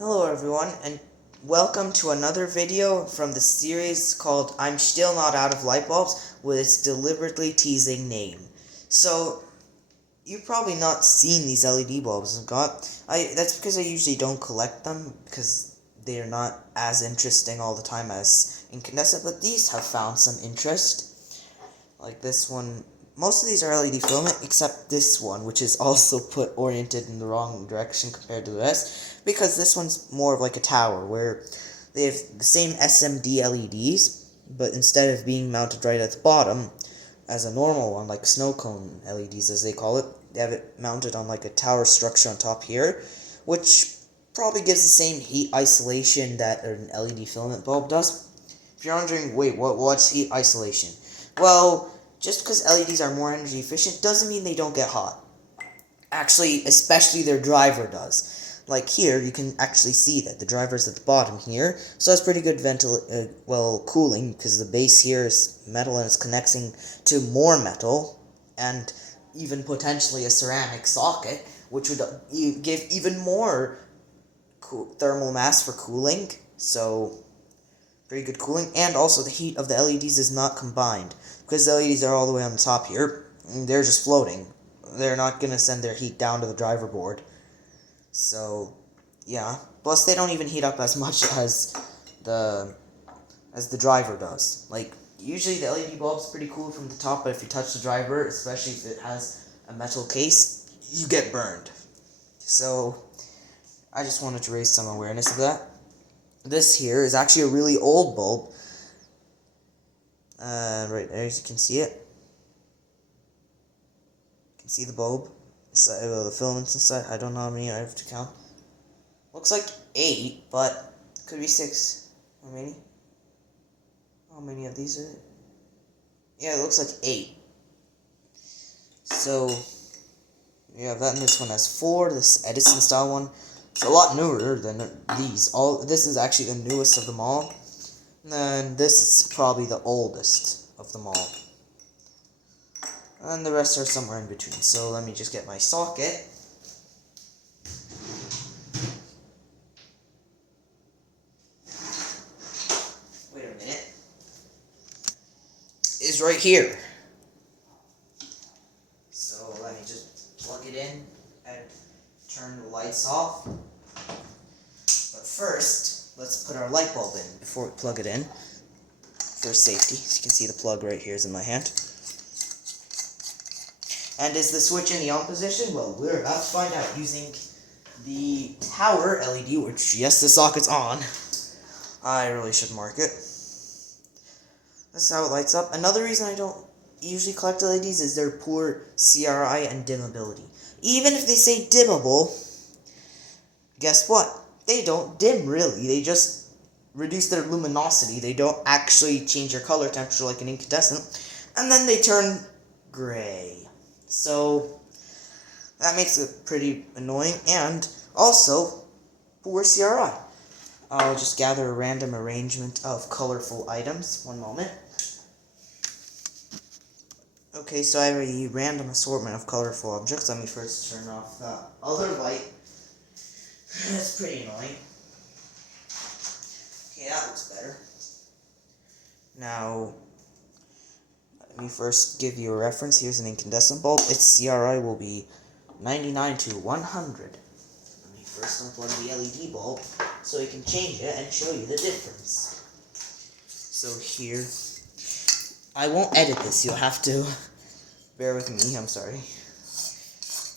Hello everyone, and welcome to another video from the series called I'm Still Not Out of Light Bulbs with its deliberately teasing name. So, you've probably not seen these LED bulbs I've got. That's because I usually don't collect them, because they're not as interesting all the time as incandescent, but these have found some interest. Like this one. Most of these are LED filament, except this one, which is also oriented in the wrong direction compared to the rest, because this one's more of like a tower, where they have the same SMD LEDs, but instead of being mounted right at the bottom, as a normal one, like snow cone LEDs as they call it, they have it mounted on like a tower structure on top here, which probably gives the same heat isolation that an LED filament bulb does. If you're wondering, wait, what's heat isolation? Well, just because LEDs are more energy efficient doesn't mean they don't get hot. Actually, especially their driver does. Like here, you can actually see that the driver's at the bottom here, so that's pretty good cooling, because the base here is metal and it's connecting to more metal, and even potentially a ceramic socket, which would give even more thermal mass for cooling, so pretty good cooling, and also the heat of the LEDs is not combined, because the LEDs are all the way on the top here, and they're just floating. They're not going to send their heat down to the driver board. So, yeah. Plus, they don't even heat up as much as the driver does. Like, usually the LED bulb's pretty cool from the top, but if you touch the driver, especially if it has a metal case, you get burned. So, I just wanted to raise some awareness of that. This here is actually a really old bulb. Right there, as you can see it. You can see the bulb. The filaments inside. I don't know how many I have to count. Looks like 8, but could be 6. Or maybe. How many of these are there? Yeah, it looks like 8. So, we have that, and this one has 4. This Edison style one. It's a lot newer than these. This is actually the newest of them all. And then this is probably the oldest of them all. And the rest are somewhere in between. So let me just get my socket. Wait a minute. Is right here. So let me just plug it in and turn the lights off. But first, let's put our light bulb in before we plug it in. For safety. As you can see, the plug right here is in my hand. And is the switch in the on position? Well, we're about to find out using the tower LED, which, yes, the socket's on. I really should mark it. This is how it lights up. Another reason I don't usually collect LEDs is their poor CRI and dimmability. Even if they say dimmable, guess what? They don't dim, really. They just reduce their luminosity. They don't actually change their color temperature like an incandescent. And then they turn gray. So, that makes it pretty annoying, and also, poor CRI. I'll just gather a random arrangement of colorful items. One moment. Okay, so I have a random assortment of colorful objects. Let me first turn off the other light. That's pretty annoying. Okay, that looks better. Now, let me first give you a reference. Here's an incandescent bulb. Its CRI will be 99 to 100. Let me first unplug the LED bulb so I can change it and show you the difference. So here, I won't edit this. You'll have to bear with me. I'm sorry.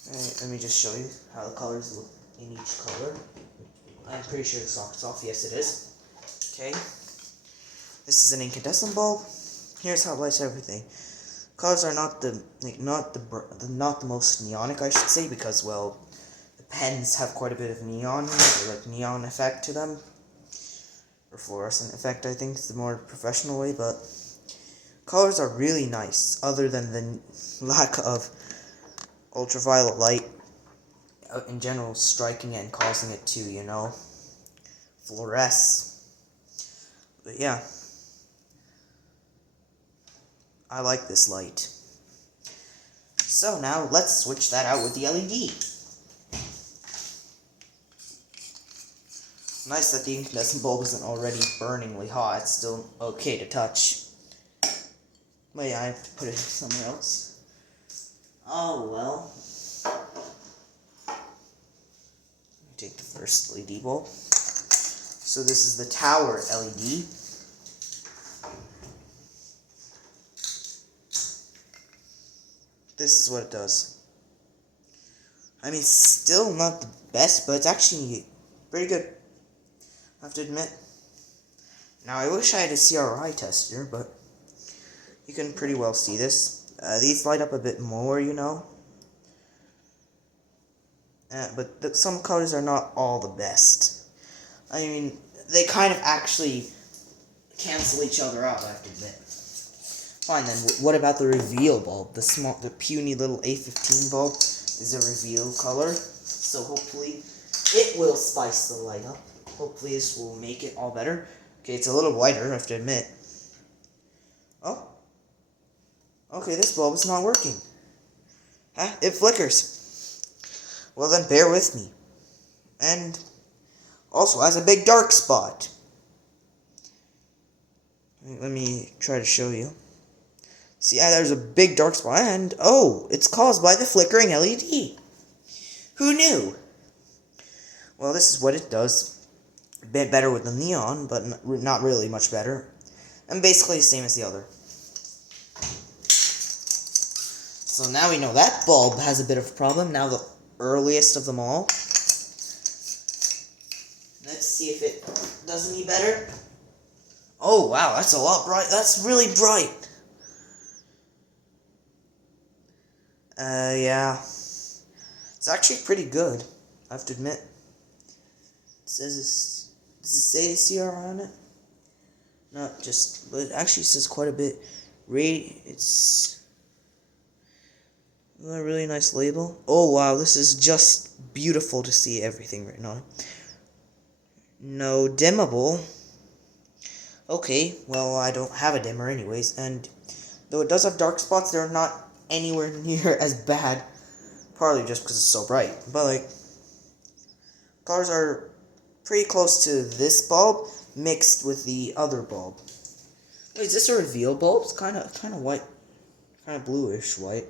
Alright, let me just show you how the colors look in each color. I'm pretty sure the socket's off. Yes, it is. Okay. This is an incandescent bulb. Here's how it lights everything. Colors are not the most neonic, I should say, because, well, the pens have quite a bit of neon, or like neon effect to them, or fluorescent effect, I think is the more professional way. But colors are really nice, other than the lack of ultraviolet light in general striking it and causing it to, fluoresce. But yeah. I like this light. So now, let's switch that out with the LED. Nice that the incandescent bulb isn't already burningly hot. It's still okay to touch. But yeah, I have to put it somewhere else. Oh well. Take the first LED bulb. So this is the tower LED. This is what it does. I mean, still not the best, but it's actually pretty good, I have to admit. Now, I wish I had a CRI tester, but you can pretty well see this. These light up a bit more, you know. But some colors are not all the best. I mean, they kind of actually cancel each other out, I have to admit. Fine then, what about the reveal bulb? The puny little A15 bulb is a reveal color, so hopefully it will spice the light up. Hopefully this will make it all better. Okay, it's a little whiter, I have to admit. Oh. Okay, this bulb is not working. Huh? It flickers. Well then, bear with me. And also has a big dark spot. Let me try to show you. See, yeah, there's a big dark spot, and oh, it's caused by the flickering LED. Who knew? Well, this is what it does. A bit better with the neon, but not really much better. And basically the same as the other. So now we know that bulb has a bit of a problem. Now the earliest of them all. Let's see if it does any better. Oh, wow, that's a lot bright. That's really bright. Yeah. It's actually pretty good, I have to admit. It says does it say CR on it? Not just, but it actually says quite a bit. It's a really nice label. Oh wow, this is just beautiful to see everything right now. No dimmable. Okay, well I don't have a dimmer anyways, and though it does have dark spots, they're not anywhere near as bad. Partly just because it's so bright. But like, colors are pretty close to this bulb mixed with the other bulb. Wait, is this a reveal bulb? It's kind of white, kind of bluish white.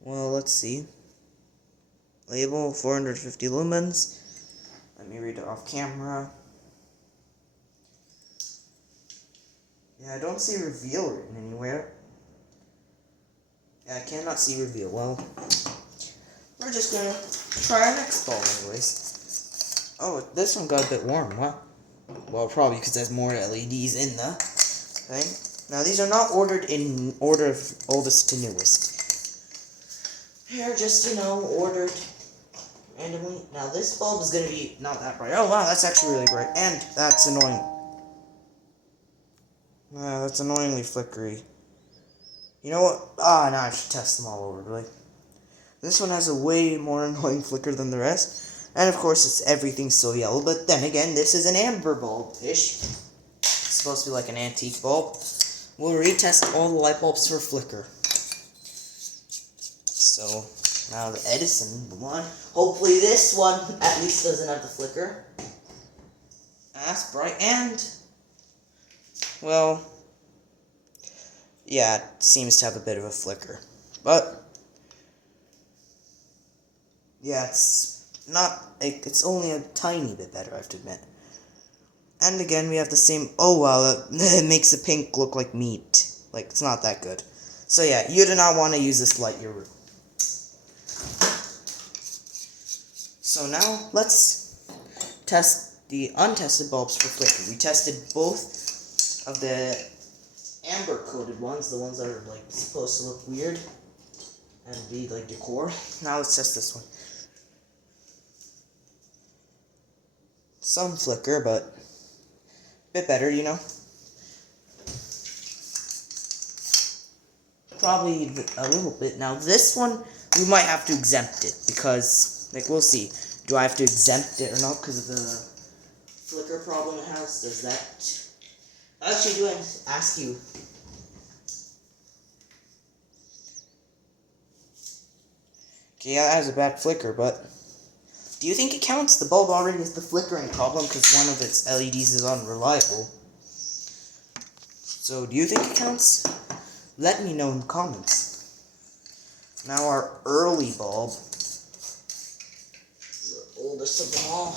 Well, let's see. Label 450 lumens. Let me read it off camera. Yeah, I don't see reveal written anywhere. Yeah, I cannot see reveal. Well, we're just gonna try our next bulb anyways. Oh, this one got a bit warm, huh? Well, probably because there's more LEDs in the thing. Now, these are not ordered in order of oldest to newest. They're just, you know, ordered randomly. Now, this bulb is gonna be not that bright. Oh, wow, that's actually really bright. And that's annoying. That's annoyingly flickery. You know what? Now I should test them all over, really. This one has a way more annoying flicker than the rest. And of course, it's everything's so yellow. But then again, this is an amber bulb-ish. It's supposed to be like an antique bulb. We'll retest all the light bulbs for flicker. So, now the Edison one. Hopefully this one at least doesn't have the flicker. That's bright. And, well, yeah, it seems to have a bit of a flicker. But yeah, it's only a tiny bit better, I have to admit. And again, we have the same, oh wow, that makes the pink look like meat. Like, it's not that good. So yeah, you do not want to use this to light your room. So now, let's test the untested bulbs for flicker. We tested both of the amber-coated ones, the ones that are, like, supposed to look weird and be, like, decor. Now let's test this one. Some flicker, but a bit better, you know? Probably a little bit. Now, this one, we might have to exempt it, because, like, we'll see. Do I have to exempt it or not because of the flicker problem it has? Does that... Actually, do I ask you? Okay, yeah, that has a bad flicker, but Do you think it counts? The bulb already has the flickering problem because one of its LEDs is unreliable. So, do you think it counts? Let me know in the comments. Now our early bulb. The oldest of them all.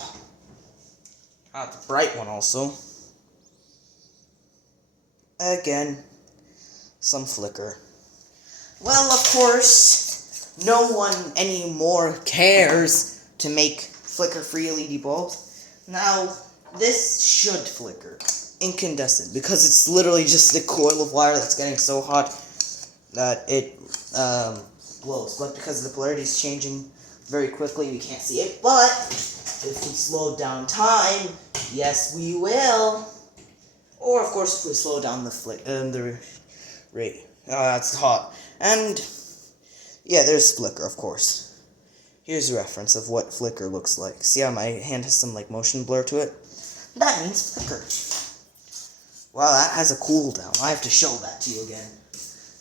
The bright one also. Again, some flicker. Well, of course, no one anymore cares to make flicker-free LED bulbs. Now, this should flicker. Incandescent, because it's literally just a coil of wire that's getting so hot that it glows. But because the polarity is changing very quickly, we can't see it. But if we slow down time, yes, we will. Or, of course, if we slow down the rate. It's hot. And, yeah, there's flicker, of course. Here's a reference of what flicker looks like. See how my hand has some, motion blur to it? That means flicker. Wow, that has a cooldown. I have to show that to you again.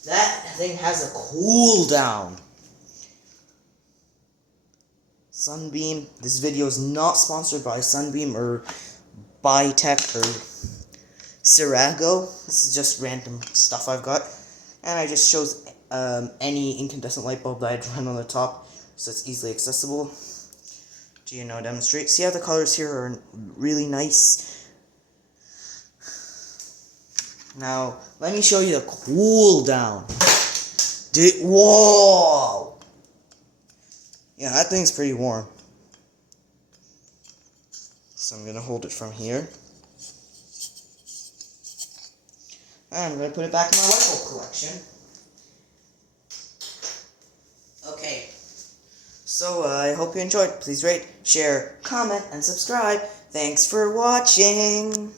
That thing has a cooldown. Sunbeam. This video is not sponsored by Sunbeam or Bytech or Cerago. This is just random stuff I've got. And I just shows any incandescent light bulb that I'd run on the top, so it's easily accessible. Do you know, demonstrate? See how the colors here are really nice? Now, let me show you the cooldown. Whoa! Yeah, that thing's pretty warm. So I'm gonna hold it from here. And I'm gonna put it back in my light bulb collection. Okay. So, I hope you enjoyed. Please rate, share, comment, and subscribe. Thanks for watching.